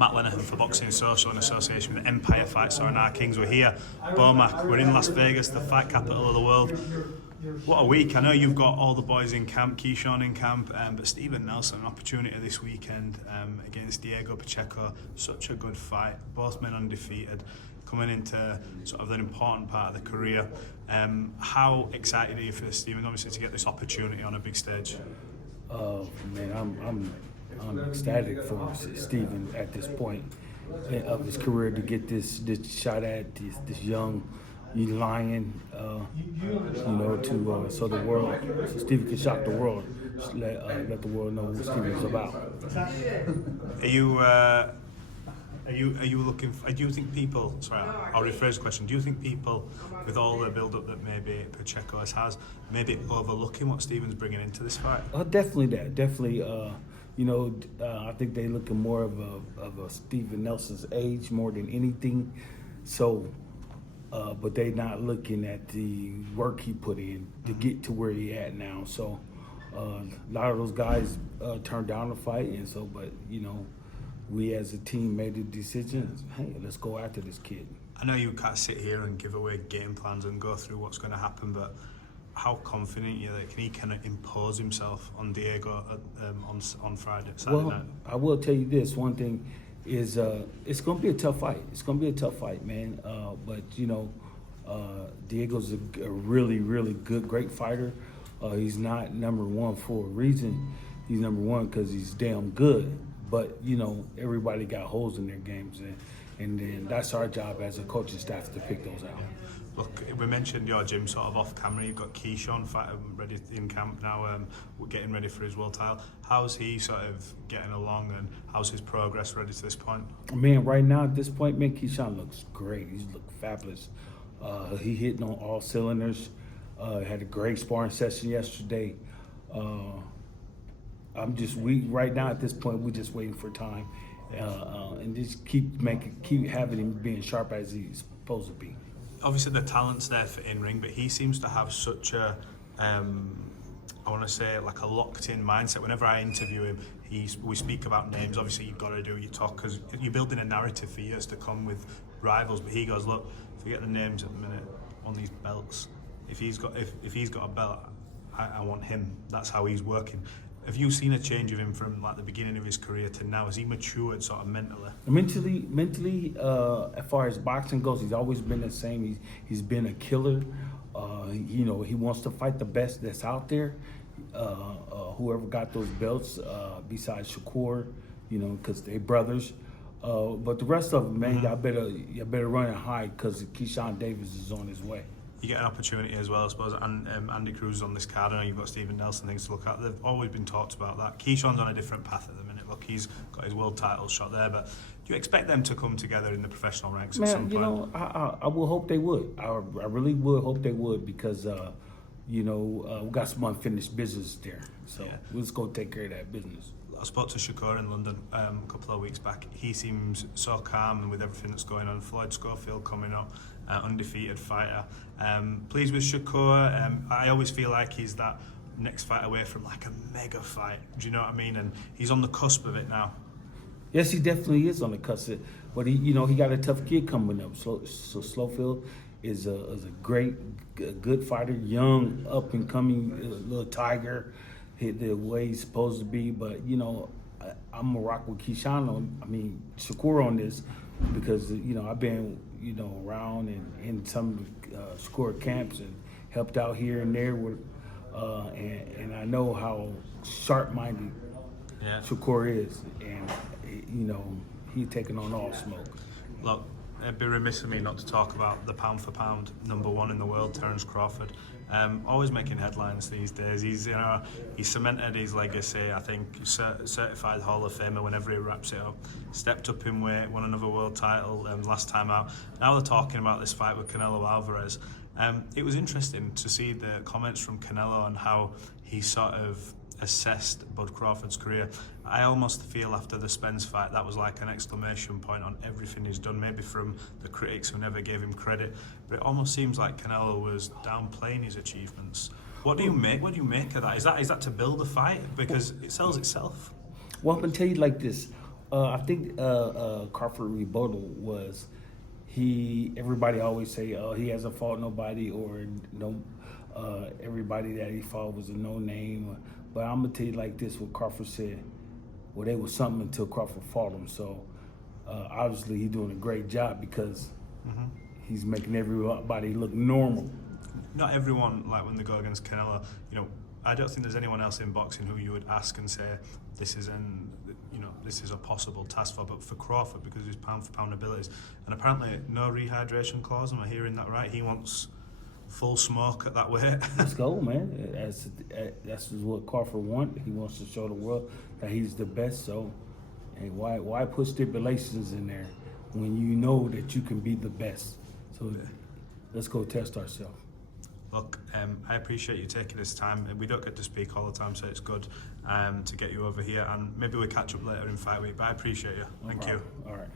Matt Lenihan for Boxing Social in association with Empire Fight Store and our Kings. We're here, Bomac, we're in Las Vegas, the fight capital of the world. What a week. I know you've got all the boys in camp, Keyshawn in camp, but Steven Nelson, an opportunity this weekend against Diego Pacheco. Such a good fight, both men undefeated, coming into sort of an important part of the career. How excited are you for this, Steven, obviously to get this opportunity on a big stage? Man, I'm ecstatic for Steven at this point of his career to get this shot at this young lion, so the world, so Steven can shock the world, let the world know what Steven's about. Are you looking? Do you think people? Sorry, I'll rephrase the question. Do you think people, with all the build-up that maybe Pacheco has, maybe overlooking what Steven's bringing into this fight? Definitely that. Definitely. I think they're looking more of a Steven Nelson's age more than anything. So, but they're not looking at the work he put in to get to where he at now. So, a lot of those guys turned down the fight, and so, but we as a team made the decision, hey, let's go after this kid. I know you can't sit here and give away game plans and go through what's going to happen, but how confident are you that he can impose himself on Diego on Friday, Saturday night? I will tell you this, one thing is it's going to be a tough fight. It's going to be a tough fight, man. But Diego's a really, really great fighter. He's not number one for a reason. He's number one because he's damn good. But, everybody got holes in their games, and then that's our job as a coaching staff to pick those out. Look, we mentioned your gym sort of off camera. You've got Keyshawn ready in camp now, we're getting ready for his world title. How's he sort of getting along, and how's his progress ready to this point? Man, right now at this point, man, Keyshawn looks great. He's looked fabulous. He hitting on all cylinders. Had a great sparring session yesterday. Right now at this point, we're just waiting for time, and just keep having him being sharp as he's supposed to be. Obviously, the talent's there for in-ring, but he seems to have such a, I want to say, like a locked-in mindset. Whenever I interview him, we speak about names. Obviously, you've got to do your talk because you're building a narrative for years to come with rivals. But he goes, look, forget the names at the minute on these belts. If he's got a belt, I want him. That's how he's working. Have you seen a change of him from like the beginning of his career to now? Has he matured sort of mentally? Mentally, as far as boxing goes, he's always been the same. He's been a killer. He wants to fight the best that's out there. Whoever got those belts, besides Shakur, because they brothers. But the rest of them, man, y'all better run it high because Keyshawn Davis is on his way. You get an opportunity as well, I suppose, and Andy Cruz is on this card. I know you've got Steven Nelson things to look at. They've always been talked about that. Keyshawn's on a different path at the minute. Look, he's got his world title shot there, but do you expect them to come together in the professional ranks at some point? I will hope they would. I really would hope they would because, we got some unfinished business there. So let's go take care of that business. I spoke to Shakur in London a couple of weeks back. He seems so calm and with everything that's going on. Floyd Schofield coming up, undefeated fighter. Pleased with Shakur. I always feel like he's that next fight away from like a mega fight. Do you know what I mean? And he's on the cusp of it now. Yes, he definitely is on the cusp. But he got a tough kid coming up. So Schofield is a good fighter, young, up and coming little tiger. Hit the way he's supposed to be, but I'm gonna rock with Shakur on this because I've been around and in some Shakur camps and helped out here and there with, and I know how sharp-minded Shakur is, and he's taking on all smoke. Look, it'd be remiss of me not to talk about the pound for pound #1 in the world, Terence Crawford. Always making headlines these days. He's cemented his legacy. I think certified Hall of Famer whenever he wraps it up. Stepped up in weight, won another world title last time out. Now they're talking about this fight with Canelo Alvarez. It was interesting to see the comments from Canelo on how he sort of assessed Bud Crawford's career. I almost feel after the Spence fight that was like an exclamation point on everything he's done, maybe from the critics who never gave him credit, but it almost seems like Canelo was downplaying his achievements. What do you make of that? Is that to build a fight? Because it sells itself. Well, I'm gonna tell you like this. I think Crawford rebuttal was everybody always say he hasn't fought nobody or no everybody that he fought was a no name. But I'm gonna tell you like this: what Crawford said. Well, they was something until Crawford fought him. So obviously he's doing a great job because he's making everybody look normal. Not everyone, like when they go against Canelo, you know, I don't think there's anyone else in boxing who you would ask and say this is a possible task for. But for Crawford, because of his pound for pound abilities, and apparently no rehydration clause. Am I hearing that right? He wants full smoke at that weight. Let's go, man. That's what Crawford wants. He wants to show the world that he's the best. So, hey, why put stipulations in there when you know that you can be the best? So, let's go test ourselves. Look, I appreciate you taking this time. We don't get to speak all the time, so it's good to get you over here. And maybe we catch up later in fight week. But I appreciate you. Thank you. All right.